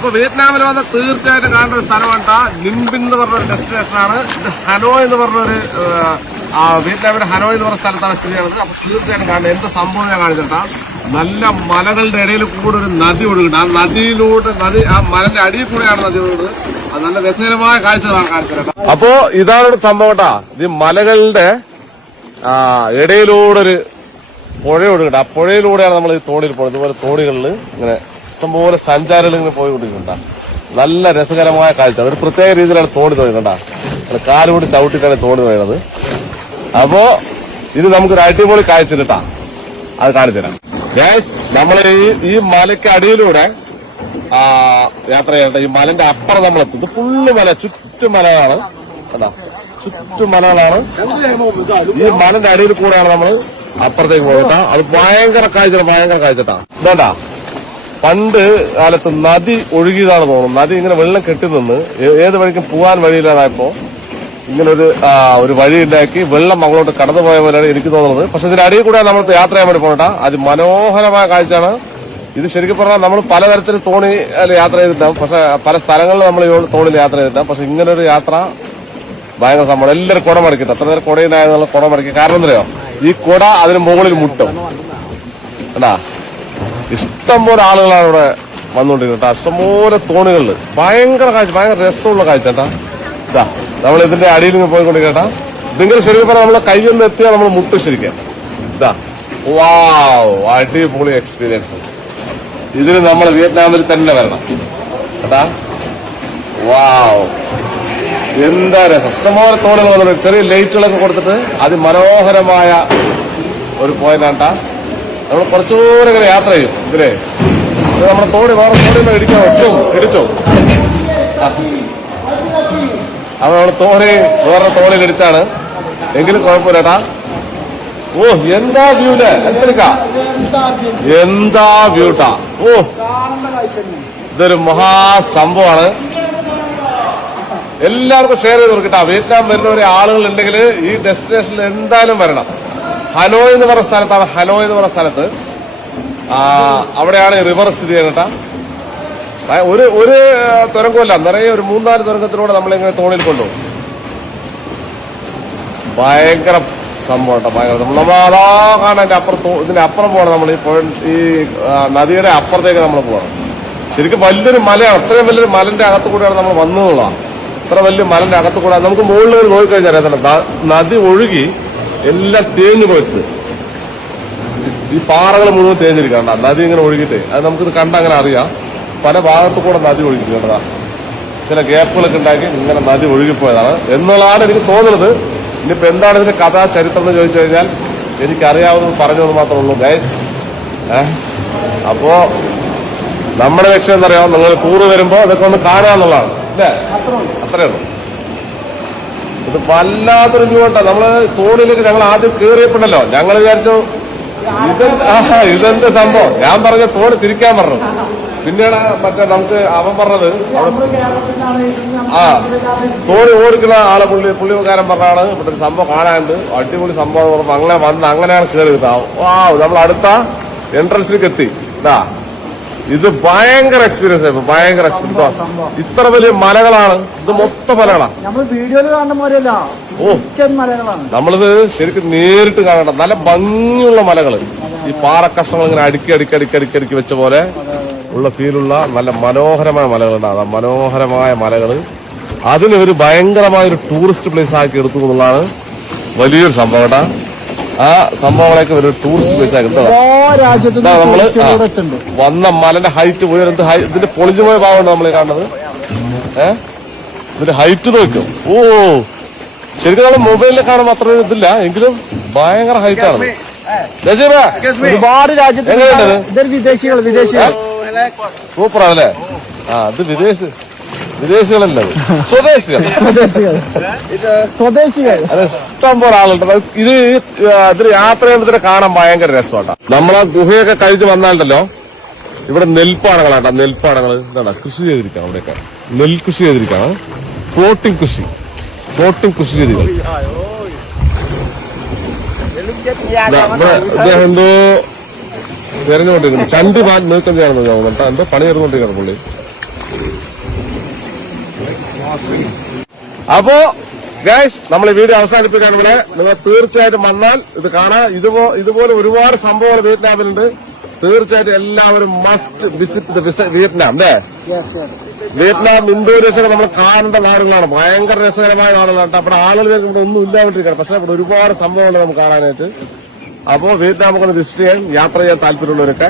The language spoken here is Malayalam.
അപ്പൊ വിയറ്റ്നാമിൽ വന്ന് തീർച്ചയായിട്ടും കാണേണ്ട ഒരു സ്ഥലമാണ് നിംബിൻ എന്ന് പറഞ്ഞ ഒരു ഡെസ്റ്റിനേഷനാണ് ഇത് ഹനോ എന്ന് പറഞ്ഞൊരു വിയറ്റ്നാമിന്റെ ഹനോ എന്ന് പറഞ്ഞ സ്ഥലത്താണ് സ്ഥിതി ചെയ്യുന്നത് അപ്പൊ തീർച്ചയായിട്ടും കാണുന്നത് എന്ത് സംഭവം ഞാൻ കാണിച്ചിട്ടാ നല്ല മലകളുടെ ഇടയിൽ കൂടെ ഒരു നദി ഒഴുകുന്നുണ്ട് ആ നദിയിലൂടെ നദി ആ മലന്റെ അടിയിൽ കൂടെയാണ് നദി ഒഴുകുന്നത് അത് നല്ല രസകരമായ കാഴ്ചകളാണ് കാണിച്ചത് അപ്പോ ഇതാണ് ഒരു സംഭവം കേട്ടാ ഇത് മലകളുടെ ഇടയിലൂടെ ഒരു പുഴ ഒഴുകുന്നുണ്ട് ആ പുഴയിലൂടെയാണ് നമ്മൾ ഈ തോണിയിൽ പോകുന്നത് ഇതുപോലെ തോണികളിൽ ഇങ്ങനെ ഇഷ്ടംപോലെ സഞ്ചാരികൾ ഇങ്ങനെ പോയിക്കൊണ്ടിരിക്കണ്ട നല്ല രസകരമായ കാഴ്ച ഒരു പ്രത്യേക രീതിയിലാണ് തോണി തോന്നിക്കണ്ട കാലുകൊണ്ട് ചവിട്ടിട്ടാണ് തോണി തോന്നുന്നത് അപ്പോ ഇത് നമുക്കൊരു അടിപൊളി കാഴ്ച കിട്ടാം അത് തരാം ഗ്യാസ് നമ്മൾ ഈ ഈ മലയ്ക്ക് അടിയിലൂടെ യാത്ര ചെയ്യട്ടെ ഈ മലന്റെ അപ്പുറം നമ്മൾ എത്തും ഇത് ഫുള്ള് മല ചുറ്റും മലകളാണ് കേട്ടോ ചുറ്റും മലകളാണ് ഈ മലന്റെ അടിയിൽ കൂടെയാണ് നമ്മൾ അപ്പുറത്തേക്ക് പോയിട്ടാ അത് ഭയങ്കര കാഴ്ച ഭയങ്കര കാഴ്ചട്ടാ ഇതാണ്ടാ പണ്ട് കാലത്ത് നദി ഒഴുകിയതാണ് തോന്നുന്നു നദി ഇങ്ങനെ വെള്ളം കെട്ടി നിന്ന് ഏത് വഴിക്കും പോകാൻ വഴിയില്ലാതായപ്പോ ഇങ്ങനെ ഒരു ഉണ്ടാക്കി വെള്ളം അങ്ങോട്ട് കടന്നു പോയ പോലെയാണ് എനിക്ക് തോന്നുന്നത് പക്ഷെ ഇതിന്റെ അടിയിൽ കൂടെ നമ്മൾ യാത്ര ചെയ്യാൻ വേണ്ടി അത് മനോഹരമായ കാഴ്ചയാണ് ഇത് ശരിക്കും പറഞ്ഞാൽ നമ്മൾ പലതരത്തിൽ തോണി യാത്ര ചെയ്തിട്ടുണ്ടാവും പക്ഷെ പല സ്ഥലങ്ങളിൽ നമ്മൾ തോണിയിൽ യാത്ര ചെയ്തിട്ടുണ്ടാവും പക്ഷെ ഇങ്ങനൊരു യാത്ര ഭയങ്കര സംഭവം എല്ലാവരും കുടമടക്കിട്ട് അത്ര നേരം കുടയിലായ കുടമടക്കി കാരണം എന്തറിയോ ഈ കുട അതിന് മുകളിൽ മുട്ടും അല്ല ഇഷ്ടംപോലെ ആളുകളാണ് ഇവിടെ വന്നുകൊണ്ടിരിക്കുന്നത് കേട്ടോ ഇഷ്ടംപോലെ തോണികളിൽ ഭയങ്കര കാഴ്ച ഭയങ്കര രസമുള്ള കാഴ്ച കേട്ടാ ഇതാ നമ്മൾ ഇതിന്റെ അടിയിൽ നിന്ന് പോയിക്കൊണ്ടിരിക്കുക കേട്ടാ നിങ്ങൾ ശരിക്കും പറഞ്ഞാൽ നമ്മൾ കയ്യിൽ നിന്ന് എത്തിയാൽ നമ്മൾ മുട്ടു ശരിക്കാം ഇതാ വാവ് അടിപൊളി എക്സ്പീരിയൻസ് ഇതിന് നമ്മൾ വിയറ്റ്നാമിൽ തന്നെ വരണം കേട്ടാ വാവ് എന്താ രസം ഇഷ്ടംപോലെ തോണികൾ വന്നിട്ടുണ്ട് ചെറിയ ലൈറ്റുകളൊക്കെ കൊടുത്തിട്ട് അതിമനോഹരമായ ഒരു പോയിന്റ് ആണ്ട്ടാ നമ്മൾ കുറച്ചുകൂടെ ഇങ്ങനെ യാത്ര ചെയ്യും ഇതിലേ നമ്മുടെ തോടി വേറെ തോടി ഇടിക്കാൻ ഒട്ടും ഇടിച്ചോ അത് നമ്മുടെ തോടി വേറെ തോളിൽ ഇടിച്ചാണ് എങ്കിലും കുഴപ്പമില്ലേട്ടാ ഓ എന്താ വ്യൂല് എന്താ വ്യൂട്ടാ ഓ ഇതൊരു മഹാസംഭവമാണ് എല്ലാവർക്കും ഷെയർ ചെയ്ത് കൊടുക്കട്ടാ വിയറ്റ്നാം വരുന്നവരെ ആളുകൾ ഉണ്ടെങ്കിൽ ഈ ഡെസ്റ്റിനേഷനിൽ എന്തായാലും വരണം ഹലോ എന്ന് പറഞ്ഞ സ്ഥലത്താണ് ഹലോ എന്ന് പറഞ്ഞ സ്ഥലത്ത് അവിടെയാണ് റിവർ സ്ഥിതി ചെയ്യുന്നത് ഒരു ഒരു തുരങ്കമല്ല നിറയെ ഒരു മൂന്നാല് തുരങ്കത്തിലൂടെ നമ്മളിങ്ങനെ തോണിൽ കൊണ്ടുപോകും ഭയങ്കര സംഭവം ഭയങ്കര നമ്മൾ അതാ കാണാൻ അതിന്റെ അപ്പുറത്ത് ഇതിന്റെ അപ്പുറം പോകണം നമ്മൾ ഈ ഈ നദിയുടെ അപ്പുറത്തേക്ക് നമ്മൾ പോകണം ശരിക്കും വലിയൊരു മലയാണ് അത്രയും വലിയൊരു മലന്റെ അകത്ത് കൂടെയാണ് നമ്മൾ വന്നതുള്ള ഇത്ര വലിയ മലന്റെ അകത്ത് കൂടെ നമുക്ക് മുകളിൽ നോക്കിക്കഴിഞ്ഞാൽ നദി ഒഴുകി എല്ലാം തേഞ്ഞു പോയിട്ട് ഈ പാറകൾ മുഴുവൻ തേഞ്ഞിരിക്കണ്ട നദി ഇങ്ങനെ ഒഴുകിയിട്ട് അത് നമുക്കിത് കണ്ട അങ്ങനെ അറിയാം പല ഭാഗത്തു കൂടെ നദി ഒഴുകിക്കേണ്ടതാ ചില ഗ്യാപ്പുകളൊക്കെ ഉണ്ടാക്കി ഇങ്ങനെ നദി ഒഴുകിപ്പോയതാണ് എന്നുള്ളതാണ് എനിക്ക് തോന്നുന്നത് ഇനിയിപ്പോൾ എന്താണ് ഇതിന്റെ കഥാ ചരിത്രം എന്ന് ചോദിച്ചു കഴിഞ്ഞാൽ എനിക്കറിയാവുന്നത് പറഞ്ഞത് മാത്രമേ ഉള്ളൂ ഗൈസ് അപ്പോ നമ്മുടെ ലക്ഷ്യം എന്താ പറയാ നിങ്ങൾ ടൂറ് വരുമ്പോ അതൊക്കെ ഒന്ന് കാണുക എന്നുള്ളതാണ് അല്ലേ അത്രേ ഉള്ളൂ ഇത് വല്ലാത്തൊരു വ്യൂട്ടാ നമ്മള് തോണിലേക്ക് ഞങ്ങൾ ആദ്യം കേറിയപ്പോണ്ടല്ലോ ഞങ്ങൾ വിചാരിച്ചു ഇതെന്ത് സംഭവം ഞാൻ പറഞ്ഞ തോട് തിരിക്കാൻ പറഞ്ഞു പിന്നീട് മറ്റേ നമുക്ക് അവൻ പറഞ്ഞത് ആ തോണി ഓടിക്കുന്ന ആളെ പുള്ളി പുള്ളിക്കാരൻ പറഞ്ഞാണ് ഇവിടെ ഒരു സംഭവം കാണാനുണ്ട് അടിപൊളി സംഭവം അങ്ങനെ വന്ന് അങ്ങനെയാണ് കയറി ആ നമ്മൾ അടുത്ത എൻട്രൻസിലേക്ക് എത്തി ഇതാ ഇത് ഭയങ്കര എക്സ്പീരിയൻസ് ആയിരുന്നു ഭയങ്കര എക്സ്പീരിയൻസ് ഇത്ര വലിയ മലകളാണ് ഇത് മൊത്തം മലകളാണ് നമ്മൾ വീഡിയോയിൽ ഓ മലകളാണ് നമ്മളിത് ശരിക്കും നേരിട്ട് കാണണ്ട നല്ല ഭംഗിയുള്ള മലകള് ഈ പാറക്കഷ്ണങ്ങൾ ഇങ്ങനെ അടുക്കി അടുക്കി അടുക്കി അടുക്കി അടുക്കി വെച്ച പോലെ ഉള്ള ഫീലുള്ള നല്ല മനോഹരമായ മലകളുണ്ടാകും മനോഹരമായ മലകൾ അതിനൊരു ഭയങ്കരമായ ഒരു ടൂറിസ്റ്റ് പ്ലേസ് ആക്കി എടുത്തു എന്നുള്ളതാണ് വലിയൊരു സംഭവം ആ സംഭവങ്ങളൊക്കെ ഒരു ടൂറിസ്റ്റ് പ്ലേസ് ആയിരുന്നു നമ്മള് വന്ന മലന്റെ ഹൈറ്റ് മുഴുവൻ ഇതിന്റെ പൊളിഞ്ഞു പോയ ഭാഗമാണ് നമ്മൾ കാണുന്നത് ഏഹ് ഇതിന്റെ ഹൈറ്റ് നോക്കും ഓ ശരിക്കും നമ്മൾ മൊബൈലിൽ കാണുമ്പോൾ അത്ര ഇതില്ല എങ്കിലും ഭയങ്കര ഹൈറ്റാണ് ഒരുപാട് രാജ്യത്ത് വിദേശികൾ വിദേശികൾ സൂപ്പറാണല്ലേ ആ അത് വിദേശ വിദേശികളല്ല സ്വദേശികൾ സ്വദേശികൾ അത് ഇഷ്ടം പോലെ ആളുണ്ട് ഇത് ഇതിന് യാത്ര ചെയ്യുമ്പോൾ കാണാൻ ഭയങ്കര രസമാണ് നമ്മളാ ഗുഹയൊക്കെ കഴിഞ്ഞ് വന്നാലുണ്ടല്ലോ ഇവിടെ നെൽപ്പാടങ്ങളാട്ടോ നെൽപ്പാടങ്ങൾ എന്താണ് കൃഷി ചെയ്തിരിക്കാം അവിടെയൊക്കെ നെൽകൃഷി ചെയ്തിരിക്കാം ഫ്ലോട്ടിംഗ് കൃഷി ഫ്ലോട്ടിംഗ് കൃഷി രീതികൾ എന്തോ തിരഞ്ഞുകൊണ്ടിരിക്കുന്നു ചണ്ടി മാൻ നീക്കം ചെയ്യണമെന്ന് ഞാൻ എന്താ പണി ചേർന്നുകൊണ്ടിരിക്കണം പുള്ളി അപ്പോ ഗൈസ് നമ്മൾ ഈ വീഡിയോ അവസാനിപ്പിക്കാൻ ഇവിടെ നിങ്ങൾ തീർച്ചയായിട്ടും വന്നാൽ ഇത് കാണാൻ ഇതുപോ ഇതുപോലെ ഒരുപാട് സംഭവങ്ങൾ വിയറ്റ്നാമിലുണ്ട് തീർച്ചയായിട്ടും എല്ലാവരും മസ്റ്റ് വിസിറ്റ് വിയറ്റ്നാം അല്ലേ വിയറ്റ്നാം രസകരം നമ്മൾ കാണേണ്ട നാടുകളാണ് ഭയങ്കര രസകരമായ നാടുകളാണ് അപ്പൊ ആളുകൾ ഇവിടെ ഒന്നും ഇല്ലാണ്ടിരിക്കണം പക്ഷെ അവിടെ ഒരുപാട് സംഭവങ്ങൾ നമുക്ക് കാണാനായിട്ട് അപ്പോ വിയറ്റ്നാമൊക്കെ വിസിറ്റ് ചെയ്യാൻ യാത്ര ചെയ്യാൻ താല്പര്യമുള്ളവരൊക്കെ